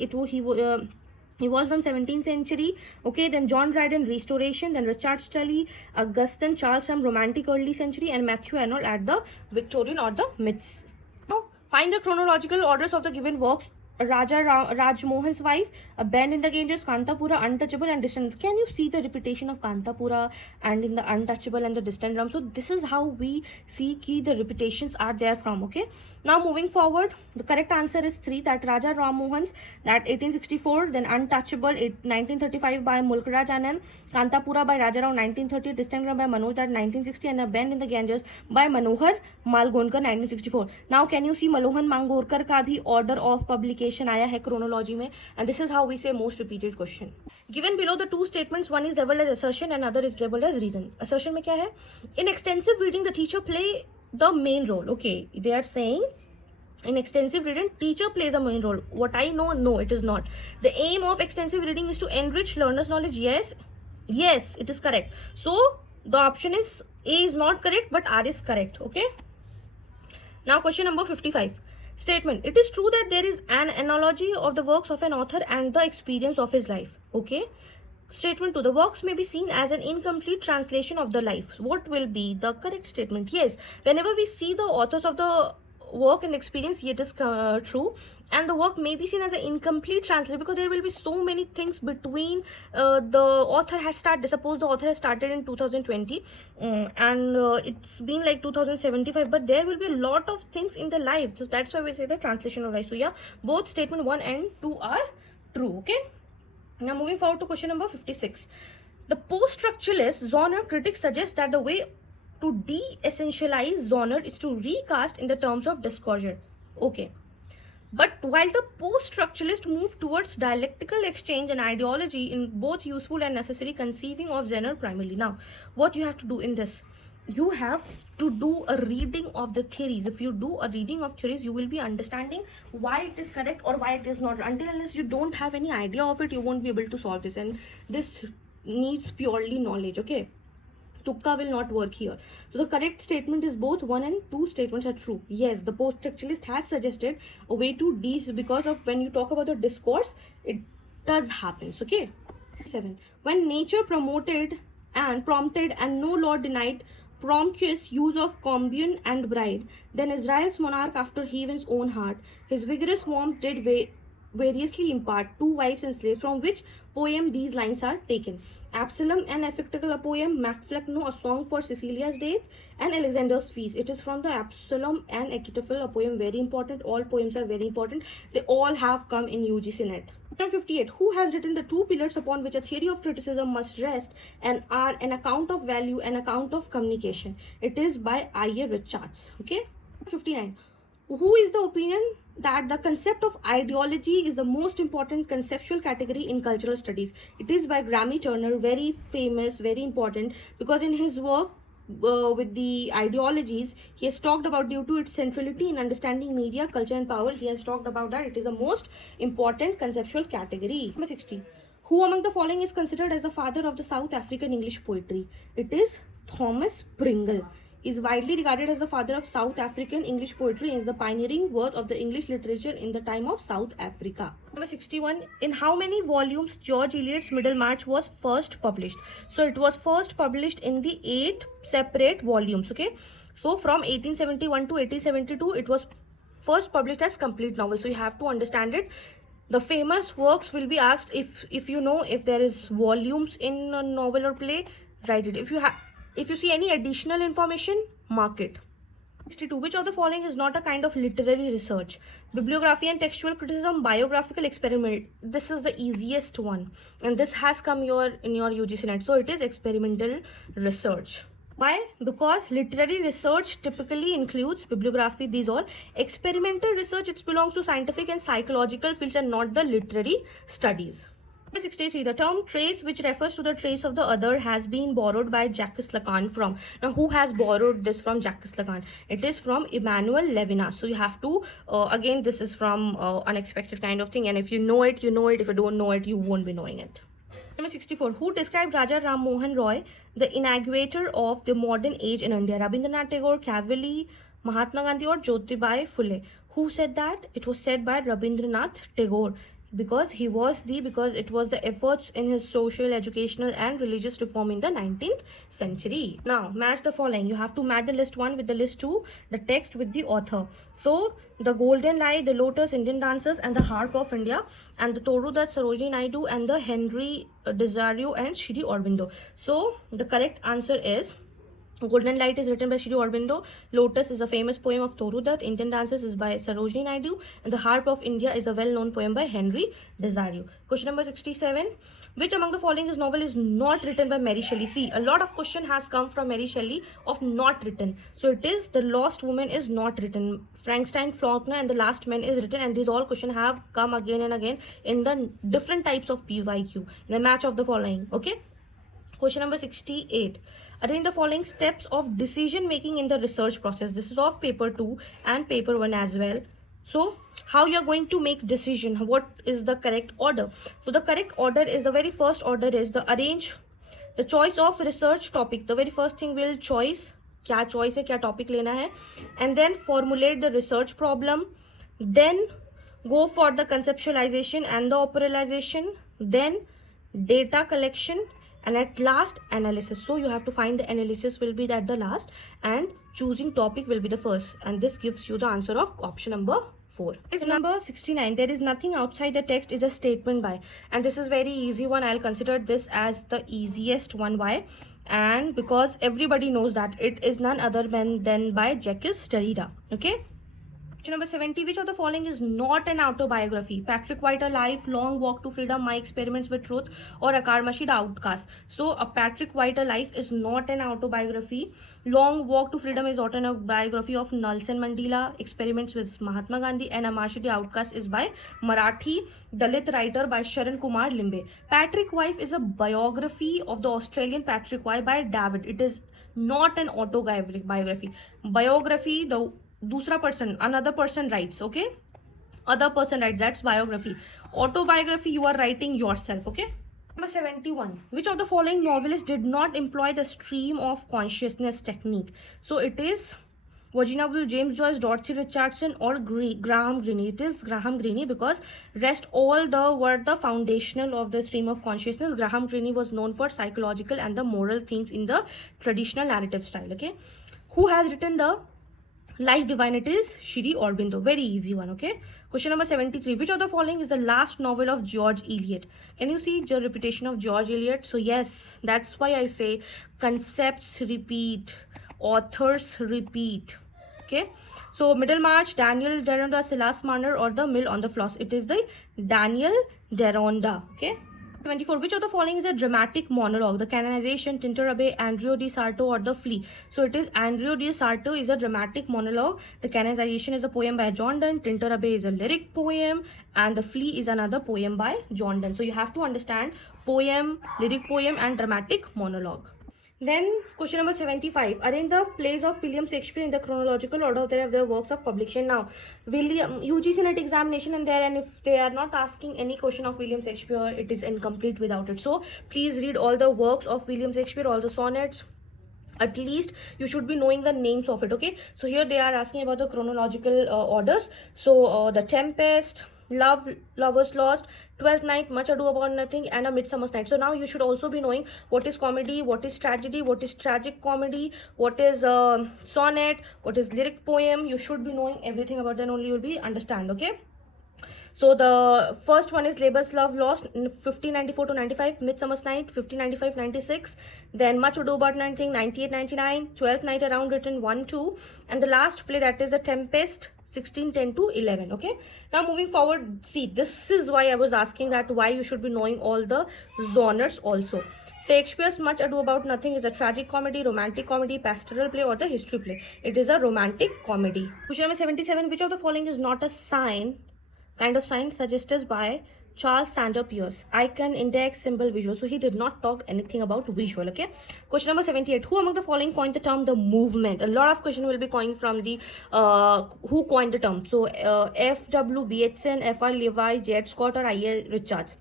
he was from 17th century. Okay, then John Dryden, Restoration, then Richard Stelly, Augustine Charles from Romantic early century, and Matthew Arnold at the Victorian or the Myths. Now find the chronological orders of the given works. Raja Rajmohan's wife, A Bend in the Ganges, Kantapura, Untouchable and Distant. Can you see the repetition of Kantapura and in the Untouchable and the Distant Drum? So this is how we see ki the repetitions are there from. Okay, now moving forward, the correct answer is 3, that Raja Rammohan's, that 1864, then Untouchable 1935 by Mulk Raj Anand, Kantapura by Raja Rao 1930, Distant Drum by Manoj Dutt 1960, and A Bend in the Ganges by Manohar Malgonkar 1964. Now can you see Manohar Malgonkar का भी order of publication आया है chronology में, and this is how we say most repeated question. Given below the 2 statements, one is labelled as assertion and other is labelled as reason. Assertion में क्या है, in extensive reading the teacher play the main role. Okay, they are saying in extensive reading teacher plays a main role. What I know, no, it is not. The aim of extensive reading is to enrich learners knowledge. Yes, it is correct. So the option is A is not correct but R is correct. Okay, now question number 55. Statement, it is true that there is an analogy of the works of an author and the experience of his life. Okay, statement 2, the works may be seen as an incomplete translation of the life. What will be the correct statement? Yes, whenever we see the authors of the work and experience, it is true, and the work may be seen as an incomplete translation because there will be so many things between the author has started. Suppose the author has started in 2020 and it's been like 2075, but there will be a lot of things in the life, so that's why we say the translation of life. So yeah, both statement 1 and 2 are true. Okay, now moving forward to question number 56. The post-structuralist genre critics suggest that the way to de-essentialize genre is to recast in the terms of disclosure. Okay, but while the post-structuralist move towards dialectical exchange and ideology in both useful and necessary, conceiving of genre primarily. Now what you have to do in this, you have to do a reading of the theories. If you do a reading of theories, you will be understanding why it is correct or why it is not. Until unless you don't have any idea of it, you won't be able to solve this, and this needs purely knowledge. Okay, Tukka will not work here. So the correct statement is both 1 and 2 statements are true. Yes, the post-structuralist has suggested a way to because of when you talk about the discourse, it does happen. Okay. 7. When nature prompted and no law denied promiscuous use of concubine and bride, then Israel's monarch after heaven's own heart, his vigorous warmth did variously impart two wives and slaves, from which poem these lines are taken. Absalom and Epictetus, a poem, Macflechno, a song for Cecilia's days, and Alexander's feast. It is from the Absalom and Achitophel, a poem very important. All poems are very important. They all have come in UGC net. 58. Who has written the two pillars upon which a theory of criticism must rest and are an account of value and account of communication? It is by I.A. Richards. Okay. 59. Who is the opinion that the concept of ideology is the most important conceptual category in cultural studies? It is by Grammy Turner, very famous, very important, because in his work with the ideologies, he has talked about, due to its centrality in understanding media, culture and power, he has talked about that it is the most important conceptual category. Number 60. Who among the following is considered as the father of the South African English poetry? It is Thomas Pringle. Is widely regarded as the father of South African English poetry and is the pioneering work of the English literature in the time of South Africa. Number 61. In how many volumes George Eliot's Middlemarch was first published? So it was first published in the 8 separate volumes. Okay. So from 1871 to 1872, it was first published as complete novel. So you have to understand it. The famous works will be asked if you know if there is volumes in a novel or play, write it. If you see any additional information, mark it. 62. Which of the following is not a kind of literary research? Bibliography and textual criticism, biographical experiment. This is the easiest one, and this has come in your UGC net. So it is experimental research. Why? Because literary research typically includes bibliography, these all. Experimental research, it belongs to scientific and psychological fields and not the literary studies. 63. The term trace, which refers to the trace of the other, has been borrowed by Jacques Lacan from. Now, who has borrowed this from Jacques Lacan? It is from Emmanuel Levinas. So you have to, again, this is from unexpected kind of thing. And if you know it, you know it. If you don't know it, you won't be knowing it. Number 64. Who described Raja Ram Mohan Roy, the inaugurator of the modern age in India? Rabindranath Tagore, Kavali, Mahatma Gandhi, or Jyotibai Phule? Who said that? It was said by Rabindranath Tagore, because it was the efforts in his social, educational and religious reform in the 19th century. Now match the following. You have to match the list 1 with the list 2, the text with the author. So the Golden Lie, the Lotus, Indian Dancers and the Harp of India, and the Toru Dutt, Sarojini Naidu and the Henry Desario and Sri Aurobindo. So the correct answer is Golden Light is written by Sri Aurobindo, Lotus is a famous poem of Toru Dutt, Indian Dances is by Sarojini Naidu, and the Harp of India is a well-known poem by Henry Desario. Question number 67. Which among the following novel is not written by Mary Shelley? See, a lot of question has come from Mary Shelley of not written. So it is The Lost Woman is not written. Frankenstein, Faulkner and The Last Man is written, and these all questions have come again and again in the different types of PYQ. In the match of the following. Okay. Question number 68. Arrange the following steps of decision making in the research process. This is of paper 2 and paper 1 as well. So how you are going to make decision? What is the correct order? So the correct order is, the very first order is the arrange the choice of research topic. The very first thing will choice, क्या choice है, क्या topic लेना है, and then formulate the research problem, then go for the conceptualization and the operationalization, then data collection, and at last analysis. So you have to find the analysis will be at the last and choosing topic will be the first, and this gives you the answer of option number 4. Is number 69. There is nothing outside the text is a statement by, and this is very easy one. I'll consider this as the easiest one. Why? And because everybody knows that it is none other than by Jacques Derrida. Okay. Question number 70. Which of the following is not an autobiography? Patrick White, A Life, Long Walk to Freedom, My Experiments with Truth, or Akarmashi, The Outcast. So a Patrick White, A Life is not an autobiography. Long Walk to Freedom is autobiography of Nelson Mandela. Experiments with Mahatma Gandhi and Akarmashi, The Outcast is by Marathi Dalit writer by Sharan Kumar Limbe. Patrick Wife is a biography of the Australian Patrick White by David. It is not an autobiography. Biography, the दूसरा person, another person writes. Okay, other person writes, that's biography. Autobiography, you are writing yourself. Okay. Number 71. Which of the following novelists did not employ the stream of consciousness technique? So it is Virginia Woolf, James Joyce, Dorothy Richardson, or Graham Greene. It is Graham Greene because rest all the were the foundational of the stream of consciousness. Graham Greene was known for psychological and the moral themes in the traditional narrative style. Okay, who has written the Life Divine? It is Shri Aurobindo. Very easy one. Okay. Question number 73. Which of the following is the last novel of George Eliot? Can you see the repetition of George Eliot? So yes, that's why I say concepts repeat, authors repeat. Okay. So Middlemarch, Daniel Deronda, Silas Marner, or The Mill on the Floss. It is the Daniel Deronda. Okay. 24. Which of the following is a dramatic monologue? The Canonization, Tintoret, Andrea di Sarto, or The Flea? So it is Andrea di Sarto is a dramatic monologue. The Canonization is a poem by John Donne. Tintoret is a lyric poem, and The Flea is another poem by John Donne. So you have to understand poem, lyric poem, and dramatic monologue. Then question number 75. Arrange the plays of William Shakespeare in the chronological order of their works of publication. Now, William UGC NET examination in there, and if they are not asking any question of William Shakespeare, it is incomplete without it. So please read all the works of William Shakespeare, all the sonnets. At least you should be knowing the names of it. Okay, so here they are asking about the chronological orders. So The Tempest, Lovers Lost, Twelfth Night, Much Ado About Nothing, and A Midsummer's Night. So now you should also be knowing what is comedy, what is tragedy, what is tragic comedy, what is sonnet, what is lyric poem. You should be knowing everything about, then only you will be understand. Okay. So the first one is Labour's Love Lost, 1594 to 95, Midsummer's Night, 1595-96, then Much Ado About Nothing, 98-99, Twelfth Night Around Written, 1-2, and the last play, that is The Tempest, 1610 to 11. Okay, now moving forward, see, this is why I was asking that why you should be knowing all the genres also. Shakespeare's Much Ado About Nothing is a tragic comedy, romantic comedy, pastoral play, or the history play. It is a romantic comedy. Question number 77. Which of the following is not a kind of sign suggested by Charles Sanders Peirce? Icon, index, symbol, visual. So he did not talk anything about visual. Okay. Question number 78. Who among the following coined the term the movement? A lot of question will be coined from the who coined the term. So F.W. Bateson, F.R. Levi, J.H. Scott, or I.A. Richards.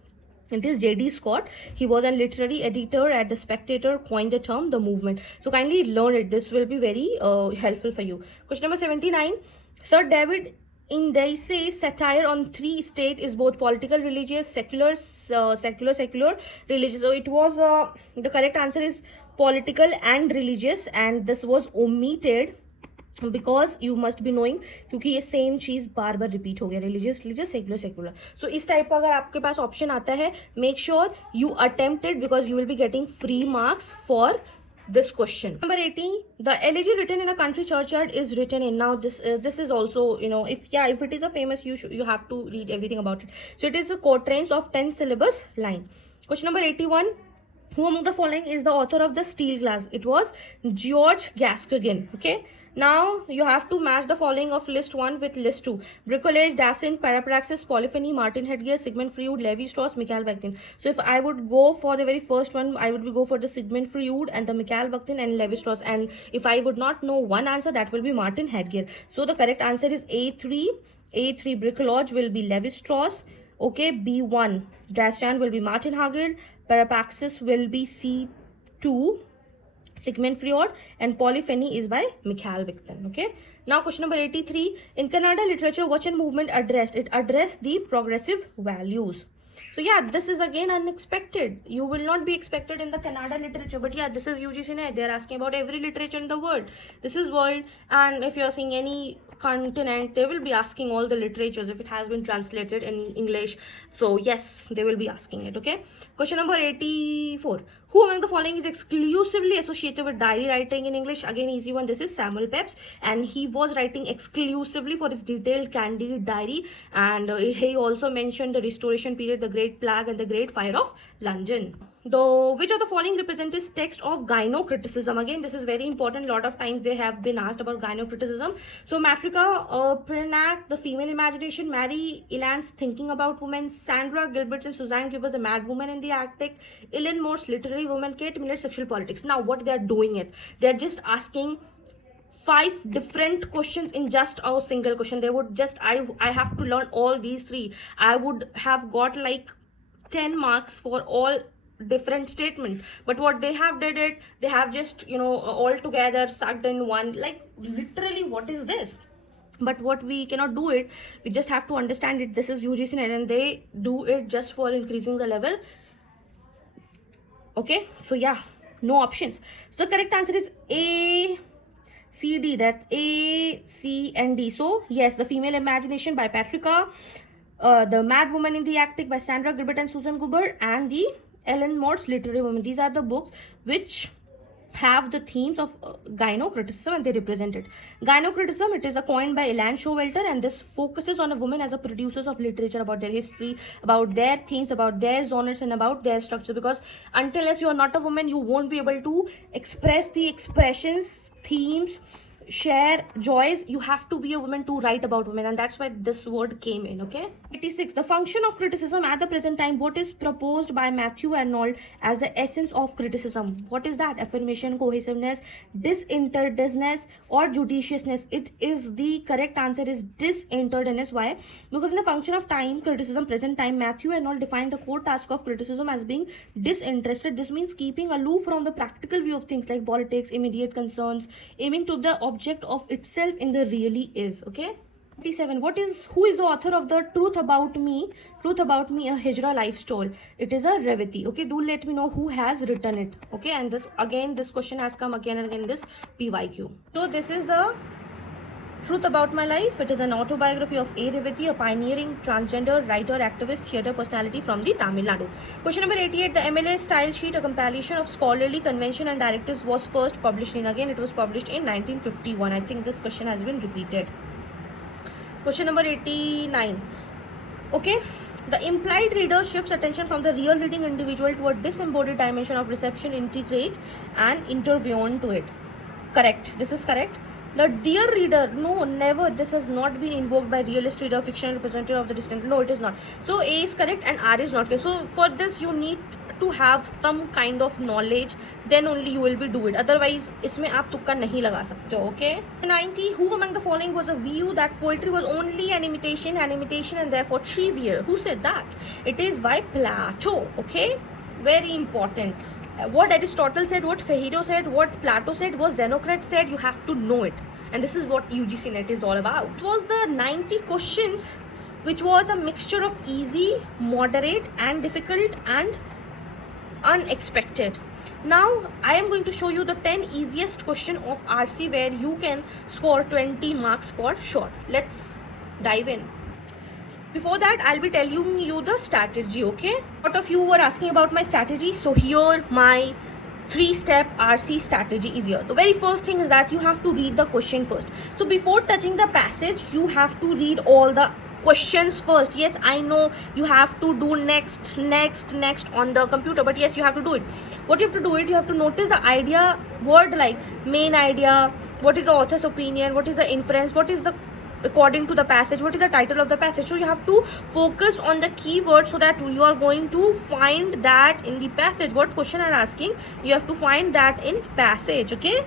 It is J.D. Scott. He was a literary editor at The Spectator, coined the term the movement. So kindly learn it. This will be very helpful for you. Question number 79. Sir David Indice's satire on three state is both political, religious, secular, religious. So it was the correct answer is political and religious, and this was omitted because you must be knowing क्योंकि ये same चीज बार बार repeat हो गया, religious religious secular secular. सो इस type का अगर आपके पास option आता है, make sure you attempt it because you will be getting free marks for this question. Number 18, the elegy written in a country churchyard is written in. Now this is also, you know, if it is a famous, you have to read everything about it. So it is a quatrains of 10 syllabus line. Question number 81. Who among the following is the author of the steel glass? It was George Gascoigne. Okay. Now you have to match the following of list 1 with list 2. Bricolage, Dassin, Parapraxis, Polyphony, Martin Heidegger, Sigmund Freud, Levi-Strauss, Mikhail Bakhtin. So if I would go for the very first one, I would go for the Sigmund Freud and the Mikhail Bakhtin and Levi-Strauss. And if I would not know one answer, that will be Martin Heidegger. So the correct answer is A3. A3 Bricolage will be Levi-Strauss. Okay, B1 Dassin will be Martin Heidegger. Parapraxis will be C2 Sigmund Freud, and Polyphony is by Mikhail Bakhtin. Okay. Now question number 83. In Kannada literature, what movement addressed? It addressed the progressive values. So yeah, this is again unexpected. You will not be expected in the Kannada literature, but yeah, this is UGC NET. They are asking about every literature in the world. This is world, and if you are seeing any continent, they will be asking all the literatures if it has been translated in English. So yes, they will be asking it. Okay. Question number 84. Who among the following is exclusively associated with diary writing in English? Again, easy one. This is Samuel Pepys, and he was writing exclusively for his detailed candid diary, and he also mentioned the Restoration period, the Great Plague, and the Great Fire of London. Though, which of the following represents text of gynocriticism? Again, this is very important. A lot of times they have been asked about gynocriticism. So, Matrika, Pernack, The Female Imagination, Mary Eland's Thinking About Women, Sandra Gilbert and Suzanne Gibbons, The Mad Woman in the Attic, Ellen Moore's Literary Woman, Kate Miller's Sexual Politics. Now, what they are doing it? They are just asking 5 different questions in just a single question. They would just, I have to learn all these 3. I would have got like 10 marks for all different statement, but what they have did it, they have just, you know, all together sucked in one, like literally what is this? But what we cannot do it, we just have to understand it. This is UGC net and they do it just for increasing the level. Okay, so yeah, no options. So the correct answer is A, C, D. That's A, C, and D. So yes, The Female Imagination by Patricia, The Mad Woman in the Attic by Sandra Gilbert and Susan Goober, and the Ellen Mott's Literary Women. These are the books which have the themes of gynocriticism, and they represent it. Gynocriticism, it is a coined by Elan Showalter, and this focuses on a woman as a producers of literature, about their history, about their themes, about their genres, and about their structure. Because until you are not a woman, you won't be able to express the expressions, themes, share joys. You have to be a woman to write about women, and that's why this word came in. Okay, 86. The function of criticism at the present time. What is proposed by Matthew Arnold as the essence of criticism? What is that? Affirmation, cohesiveness, disinterestedness, or judiciousness? It is, the correct answer is disinterestedness. Why? Because in the function of time, criticism, present time, Matthew Arnold defined the core task of criticism as being disinterested. This means keeping aloof from the practical view of things like politics, immediate concerns, aiming to the object of itself in the really is. Okay. 87. Who is the author of the Truth About Me, a Hijra life story? It is a Revati. Okay, do let me know who has written it. Okay, and this question has come again and again in this PYQ. So this is the Truth About My Life. It is an autobiography of A. Revati, a pioneering transgender writer, activist, theatre personality from the Tamil Nadu. Question number 88. The MLA style sheet, a compilation of scholarly convention and directives, was first published in. Again, it was published in 1951. I think this question has been repeated. Question number 89. Okay. The implied reader shifts attention from the real reading individual to a disembodied dimension of reception, integrate and intervene to it. Correct. This is correct. The dear reader, no, never. This has not been invoked by realist reader, fictional representative of the distinct. No, it is not. So A is correct and R is not correct. So for this, you need to have some kind of knowledge, then only you will be do it. Otherwise, इसमें आप तुक्का नहीं लगा सकते हो. Okay. 90. Who among the following was a view that poetry was only an imitation, and therefore trivial? Who said that? It is by Plato. Okay. Very important. What Aristotle said, what Phaedo said, what Plato said, what Xenocrates said, you have to know it. And this is what UGC net is all about. It was the 90 questions, which was a mixture of easy, moderate, and difficult, and unexpected. Now I am going to show you the 10 easiest question of RC where you can score 20 marks for sure. Let's dive in. Before that, I'll be telling you the strategy. Okay, a lot of you were asking about my strategy, so here my 3-step RC strategy is here. The very first thing is that you have to read the question first. So before touching the passage, you have to read all the questions first. Yes, I know you have to do next on the computer, but yes, you have to do it. What you have to do it, you have to notice the idea word, like main idea, what is the author's opinion, what is the inference, what is the according to the passage, what is the title of the passage. So you have to focus on the keyword so that you are going to find that in the passage. What question are asking, you have to find that in passage. Okay,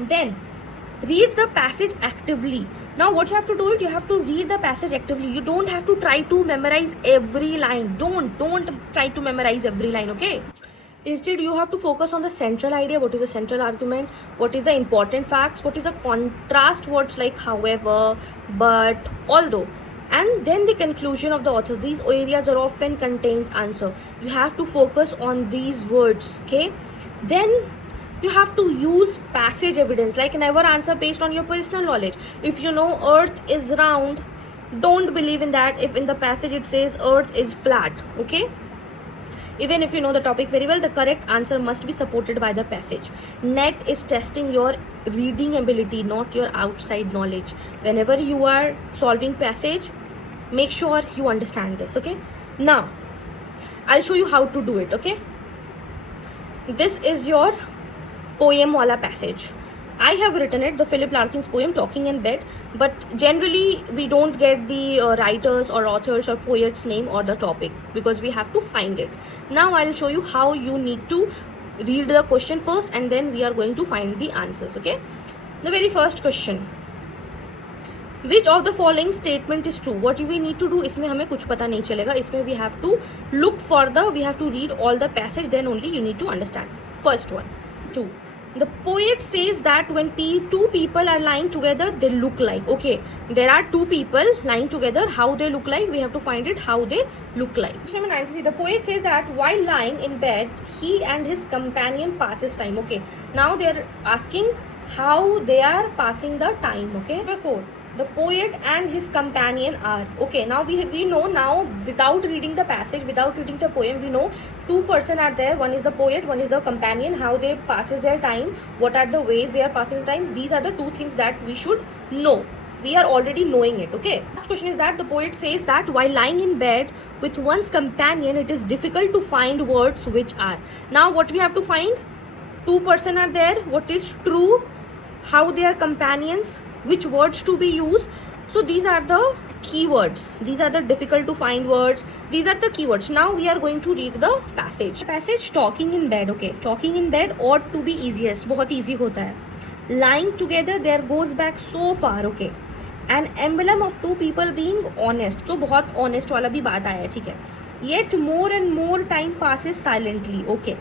then read the passage actively. Now what you have to do it, you have to read the passage actively. You don't have to try to memorize every line. Don't try to memorize every line. Okay, instead you have to focus on the central idea. What is the central argument, what is the important facts, what is the contrast words like however, but, although, and then the conclusion of the author. These areas are often contains answer. You have to focus on these words. Okay, then you have to use passage evidence, like never answer based on your personal knowledge. If you know earth is round, don't believe in that if in the passage it says earth is flat. Okay, even if you know the topic very well, the correct answer must be supported by the passage. Net is testing your reading ability, not your outside knowledge. Whenever you are solving passage, make sure you understand this. Okay, now I'll show you how to do it. Okay, this is your poem wala passage. I have written it, the Philip Larkin's poem Talking in Bed, but generally we don't get the writers or authors or poets name or the topic because we have to find it. Now I'll show you how you need to read the question first and then we are going to find the answers. Okay, the very first question. Which of the following statement is true. What we need to do, इसमें हमें कुछ पता नहीं चलेगा, इसमें we have to look for the, we have to read all the passage, then only you need to understand. First one, 2. The poet says that when two people are lying together, they look like. Okay, there are two people lying together. How they look like? We have to find it. How they look like. Question number 93. The poet says that while lying in bed, he and his companion passes time. Okay, now they are asking how they are passing the time. Okay. Number 4. The poet and his companion are. Okay, now we know now without reading the passage, without reading the poem, we know two person are there. One is the poet, one is the companion. How they passes their time, what are the ways they are passing time. These are the two things that we should know. We are already knowing it. Okay, next question is that the poet says that while lying in bed with one's companion, it is difficult to find words which are. Now what we have to find? Two person are there. What is true? How they are companions? Which words to be used. So these are the keywords, these are the difficult to find words, these are the keywords. Now we are going to read the passage. Talking in bed. Okay, talking in bed ought to be easiest, बहुत easy होता है. Lying together, there goes back so far. Okay, an emblem of two people being honest. तो बहुत honest वाला भी बात आया है, ठीक है. Yet more and more time passes silently. Okay,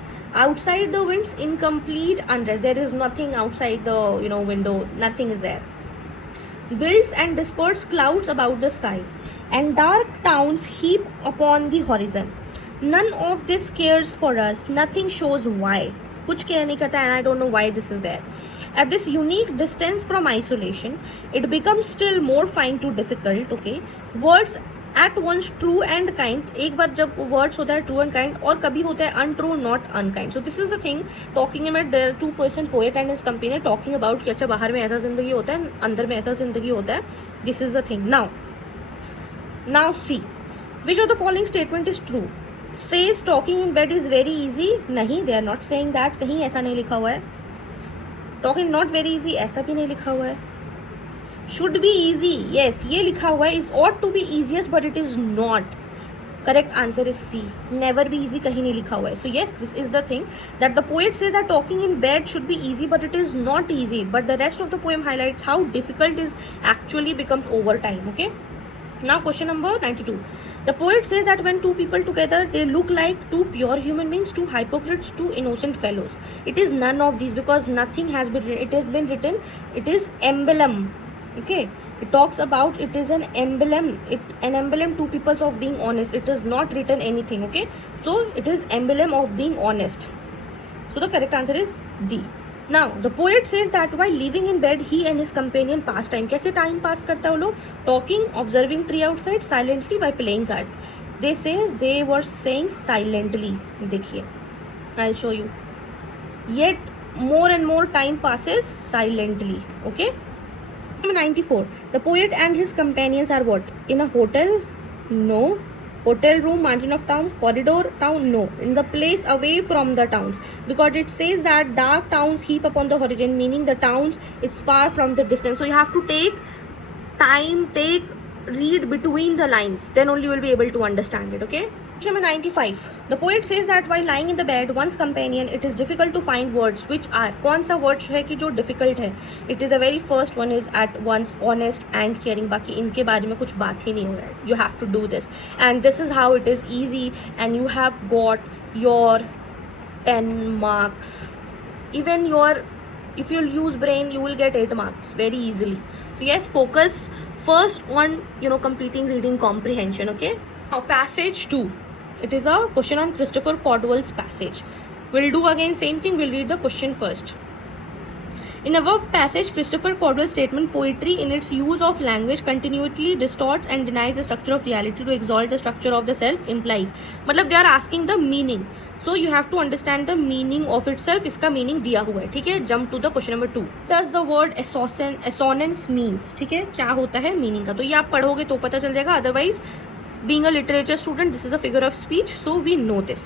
outside the winds incomplete unrest. There is nothing outside the window, nothing is there. Builds and disperses clouds about the sky, and dark towns heap upon the horizon. None of this cares for us, nothing shows why. कुछ care नहीं करता, and I don't know why this is there. At this unique distance from isolation, it becomes still more fine to difficult. Okay, words at once true and kind. एक बार जब words होता है true and kind, और कभी होता है untrue not unkind. So this is the thing talking about the two person poet and his companion talking about कि अच्छा बाहर में ऐसा जिंदगी होता है, अंदर में ऐसा जिंदगी होता है. This is the thing. Now see, which of the following statement is true? Says talking in bed is very easy. नहीं, they are not saying that. कहीं ऐसा नहीं लिखा हुआ है. Talking not very easy, ऐसा भी नहीं लिखा हुआ है. Should be easy, yes, ये लिखा हुआ है. Is ought to be easiest, but it is not. Correct answer is C. Never be easy, कहीं नहीं लिखा हुआ है. So yes, this is the thing that the poet says that talking in bed should be easy, but it is not easy. But the rest of the poem highlights how difficult it actually becomes over time. Okay. Now question number 92. The poet says that when two people together, they look like two pure human beings, two hypocrites, two innocent fellows. It is none of these because nothing has been written. It has been written. It is emblem. Okay, it talks about it is an emblem, an emblem two peoples of being honest. It is not written anything. Okay, so it is emblem of being honest. So the correct answer is D. Now the poet says that while living in bed, he and his companion pass time. कैसे time pass करता है वो लोग? Talking, observing tree outside, silently by playing cards. They say they were saying silently. देखिए, I'll show you. Yet more and more time passes silently. Okay. 94. The poet and his companions are what? In a hotel? No. Hotel room, margin of town, corridor town? No. In the place away from the towns, because it says that dark towns heap upon the horizon, meaning the towns is far from the distance. So you have to take time, read between the lines, then only you will be able to understand it. Okay. Question number 95. The poet says that while lying in the bed, one's companion, it is difficult to find words which are. कौन सा word है कि जो difficult है? It is the very first one is at once, honest and caring. बाकी इनके बारे में कुछ बात ही नहीं हो रहा है. You have to do this, and this is how it is easy, and you have got your 10 marks. Even if you'll use brain, you will get 8 marks very easily. So yes, focus first on completing reading comprehension. Okay. Now passage 2. It is a question on Christopher Caldwell's passage. We'll do again same thing. We'll read the question first. In above passage, Christopher Caldwell's statement, poetry in its use of language continually distorts and denies the structure of reality to exalt the structure of the self implies. मतलब they are asking the meaning. So you have to understand the meaning of itself. इसका meaning दिया हुआ है, ठीक है. Jump to the question number 2. Does the word assonance means? ठीक है, क्या होता है meaning का? तो ये आप पढ़ोगे तो पता चल जाएगा. Otherwise, being a literature student, this is a figure of speech, so we know this.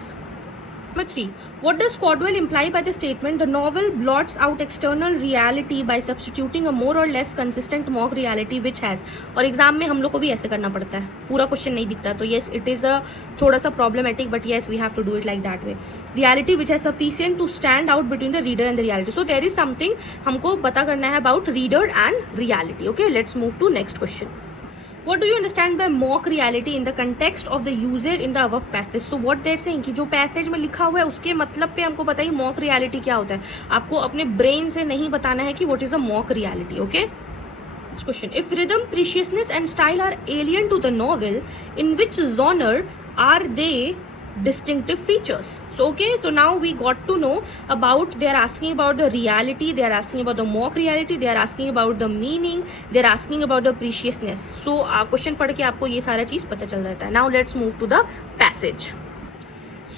Number 3. What does Caldwell imply by the statement, the novel blots out external reality by substituting a more or less consistent mock reality which has? और exam में हम लोग को भी ऐसे करना पड़ता है, पूरा क्वेश्चन नहीं दिखता, तो येस इट इज़ अ थोड़ा सा problematic, but yes we have to do it like that way. Reality which has sufficient to stand out between the reader and the reality. So there is something हमको पता करना है about reader and reality. Okay, let's move to next question. What do you understand by mock reality in the context of the usage in the above passage? So what they're saying कि जो passage में लिखा हुआ है उसके मतलब पे हमको बताइए mock reality क्या होता है. आपको अपने ब्रेन से नहीं बताना है कि what is a mock reality. Okay? Next question. If rhythm, preciousness and style are alien to the novel, in which genre are they distinctive features? So okay, so now we got to know about, they are asking about the reality, they are asking about the mock reality, they are asking about the meaning, they are asking about the preciousness. So question पढ़ के आपको ये सारा चीज पता चल जाता है. Now let's move to the passage.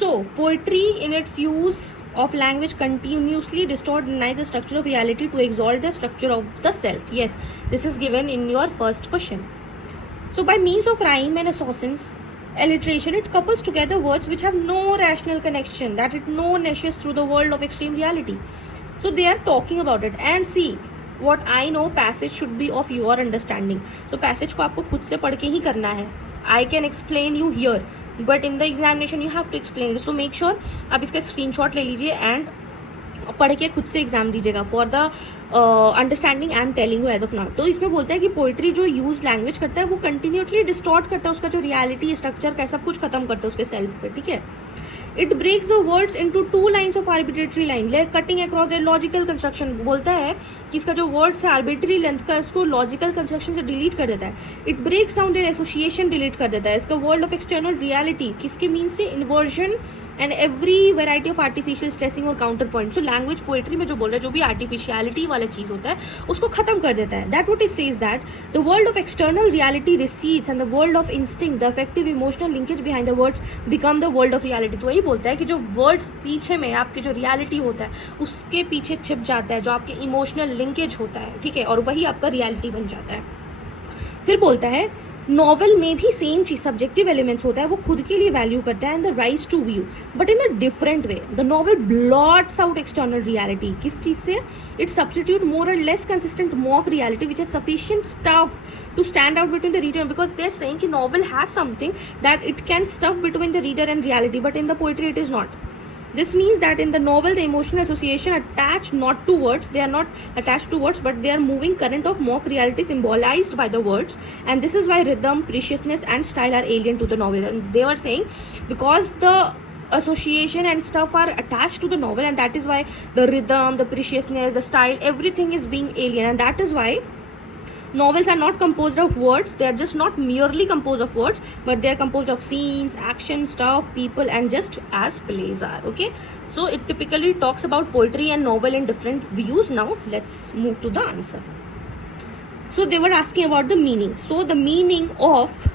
So poetry in its use of language continuously distort and deny the structure of reality to exalt the structure of the self. Yes, this is given in your first question. So by means of rhyme and assonance, alliteration, it couples together words which have no rational connection, that it no neshes through the world of extreme reality. So they are talking about it. And see, what I know, passage should be of your understanding. So passage को आपको खुद से पढ़ के ही करना है. I can explain you here, but in the examination you have to explain it. So make sure आप इसका screenshot ले लीजिए and पढ़ के खुद से एग्जाम दीजिएगा for the understanding I am telling you as of now. तो इसमें बोलता है कि पोइट्री जो यूज लैंग्वेज करता है वो कंटिन्यूसली डिस्टॉर्ट करता है उसका जो रियलिटी स्ट्रक्चर का सब कुछ खत्म करता है उसके सेल्फ पे. ठीक है. It breaks the words into two lines of arbitrary line cutting across the logical construction. बोलता है कि इसका जो वर्ड्स है आर्बिट्री लेंथ का इसको लॉजिकल कंस्ट्रक्शन से डिलीट कर देता है. It breaks down their association delete कर देता है. इसका वर्ल्ड ऑफ एक्सटर्नल रियलिटी किसके मीन से inversion and every variety of artificial stressing और counter point. So language poetry में जो बोल रहा है जो भी आर्टिफिशियलिटी वाला चीज होता है उसको खत्म कर देता है. That what it says that the world of external reality recedes and the world of instinct the affective emotional linkage behind the words become the world of reality. तो वही बोलता है कि जो वर्ड्स पीछे में आपके जो रियलिटी होता है उसके पीछे छिप जाता है जो आपके इमोशनल लिंकेज होता है. ठीक है. और वही आपका रियलिटी बन जाता है. फिर बोलता है नॉवल में भी सेम चीज सब्जेक्टिव एलिमेंट्स होता है वो खुद के लिए वैल्यू करता है and the rise to view but in a different way. The novel blots out external reality. किस चीज से? इट सब्स्टिट्यूट मोर और less consistent mock reality which is sufficient stuff to stand out between the reader, because they're saying कि novel has something that it can stuff between the reader and reality, but in the poetry it is not. This means that in the novel the emotional association attached not to words, they are not attached to words but they are moving current of mock reality symbolized by the words, and this is why rhythm, preciousness and style are alien to the novel. And they were saying because the association and stuff are attached to the novel, and that is why the rhythm, the preciousness, the style, everything is being alien, and that is why novels are not composed of words. They are just not merely composed of words, but they are composed of scenes, action, stuff, people, and just as plays are. Okay, so it typically talks about poetry and novel in different views. Now let's move to the answer. So they were asking about the meaning. So the meaning of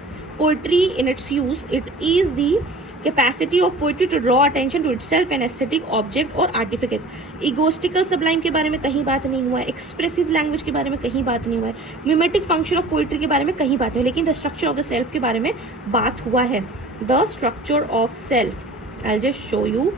poetry in its use, it is the capacity of poetry to draw attention to itself, an aesthetic object or artifact. Egotistical sublime के बारे में कहीं बात नहीं हुआ है. Expressive language के बारे में कहीं बात नहीं हुआ है. मिमेटिक फंक्शन ऑफ पोइट्री के बारे में कहीं बात नहीं, लेकिन the structure of the self के बारे में बात हुआ है. The structure of self, I just show you.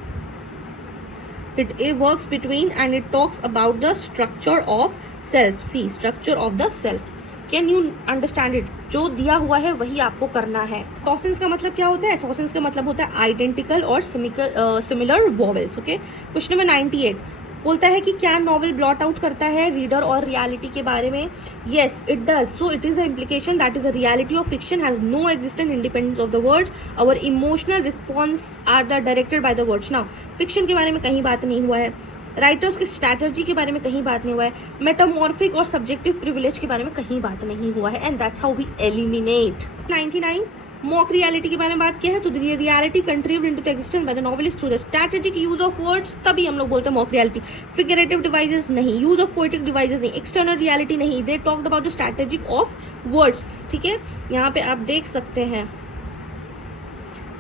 It works between and it talks about the structure of self. See, structure of the self. Can you understand it? जो दिया हुआ है वही आपको करना है. एसोसेंस का मतलब क्या होता है? एसोसेंस का मतलब होता है आइडेंटिकल और similar vowels. Okay. Question number 98 बोलता है कि क्या नॉवल ब्लॉट आउट करता है रीडर और रियलिटी के बारे में? Yes it does. So it is the implication that is a reality of fiction has no existence independence of the words. Our emotional response are the directed by the words. Now fiction के बारे में कहीं बात नहीं हुआ है. Writers की strategy के बारे में कहीं बात नहीं हुआ है. मेटामॉर्फिक और सब्जेक्टिव प्रिविलेज के बारे में कहीं बात नहीं हुआ है. And that's how we eliminate. 99 mock reality के बारे में बात किया है. तो reality contribute into the existence by the novelist through the strategic use of words. तभी हम लोग बोलते हैं मॉक रियलिटी. फिगरेटिव डिवाइसेस नहीं, यूज ऑफ पोएटिक डिवाइसेस नहीं, एक्सटर्नल रियलिटी नहीं. They talked about the strategic of words. ठीक है. यहाँ पे आप देख सकते हैं,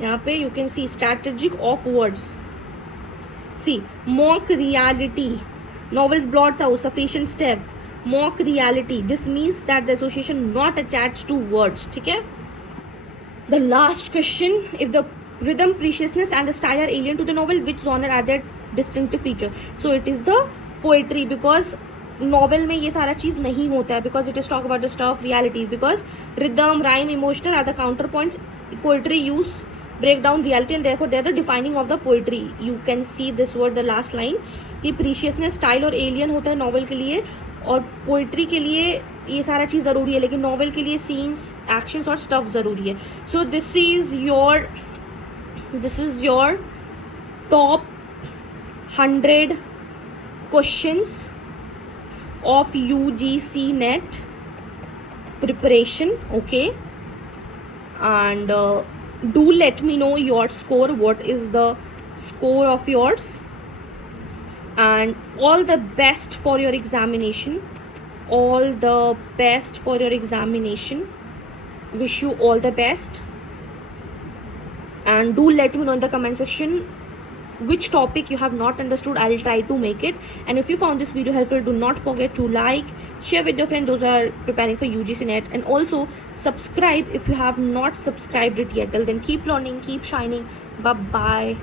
यहाँ पे you can see strategic of words. See, mock reality. Novel blots out sufficient step. Mock reality. This means that the association not attached to words. ठीक है. The last question, if the rhythm, preciousness and the style are alien to the novel. Which genre are their distinctive feature? So it is the poetry, because novel में ये सारा चीज़ नहीं होता है, because it is talk about the stuff realities, because rhythm, rhyme, emotional are the counterpoints. Poetry use break down reality and therefore they are the defining of the poetry. You can see this word, the last line, कि preciousness, style और alien होता है novel के लिए, और poetry के लिए ये सारा चीज़ ज़रूरी है, लेकिन नॉवल के लिए सीन्स, एक्शंस और स्टफ ज़रूरी है. So this is your top 100 questions of UGC NET preparation. Okay, and do let me know your score. What is the score of yours? And all the best for your examination. All the best for your examination. Wish you all the best. And do let me know in the comment section which topic you have not understood. I'll try to make it. And if you found this video helpful, do not forget to like, share with your friends those who are preparing for UGC NET, and also subscribe if you have not subscribed it yet. Till then, keep learning, keep shining. Bye bye.